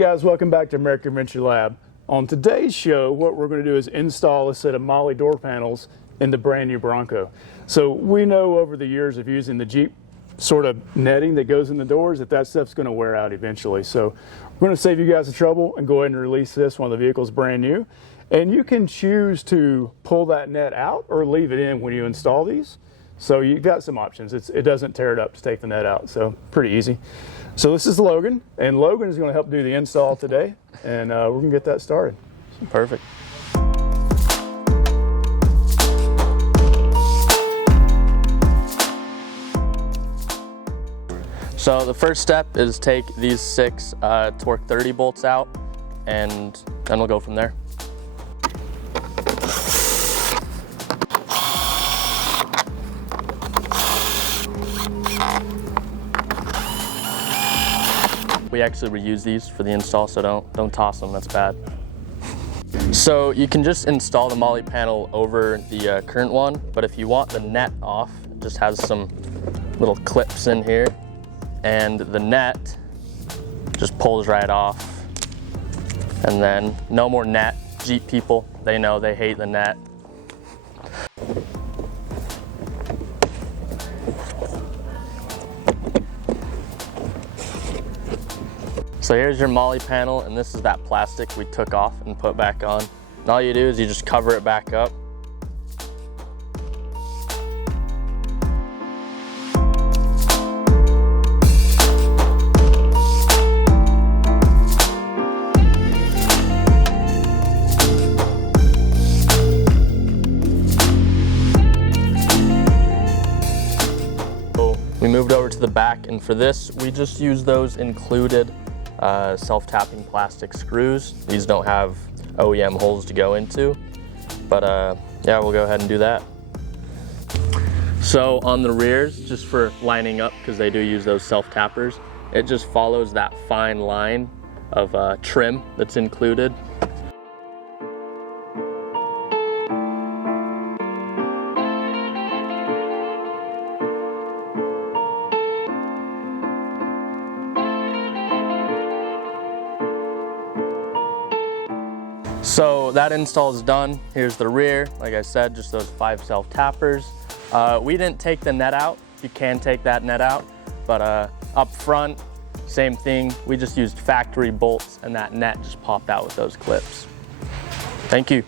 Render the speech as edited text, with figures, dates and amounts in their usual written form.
guys, welcome back to American Adventure Lab. On today's show, what we're going to do is install a set of Molle door panels in the brand new Bronco. So we know over the years of using the Jeep sort of netting that goes in the doors that stuff's going to wear out eventually. So we're going to save you guys the trouble and go ahead and release this when the vehicle's brand new. And you can choose to pull that net out or leave it in when you install these. So you've got some options. It doesn't tear it up to take the net out, so pretty easy. So this is Logan, and Logan is going to help do the install today, and we're going to get that started. Perfect. So the first step is take these 6 torque 30 bolts out, and then we'll go from there. We actually reuse these for the install, so don't toss them, that's bad. So you can just install the Molle panel over the current one, but if you want the net off, it just has some little clips in here, and the net just pulls right off. And then no more net. Jeep people, they know, they hate the net. So here's your Molle panel, and this is that plastic we took off and put back on. And all you do is you just cover it back up. So we moved over to the back, and for this, we just use those included self-tapping plastic screws. These don't have OEM holes to go into, but yeah, we'll go ahead and do that. So on the rears, just for lining up, because they do use those self-tappers, it just follows that fine line of trim that's included. So that install is done. Here's the rear. Like I said, just those 5 self-tappers. We didn't take the net out. You can take that net out, but up front, same thing. We just used factory bolts, and that net just popped out with those clips. Thank you.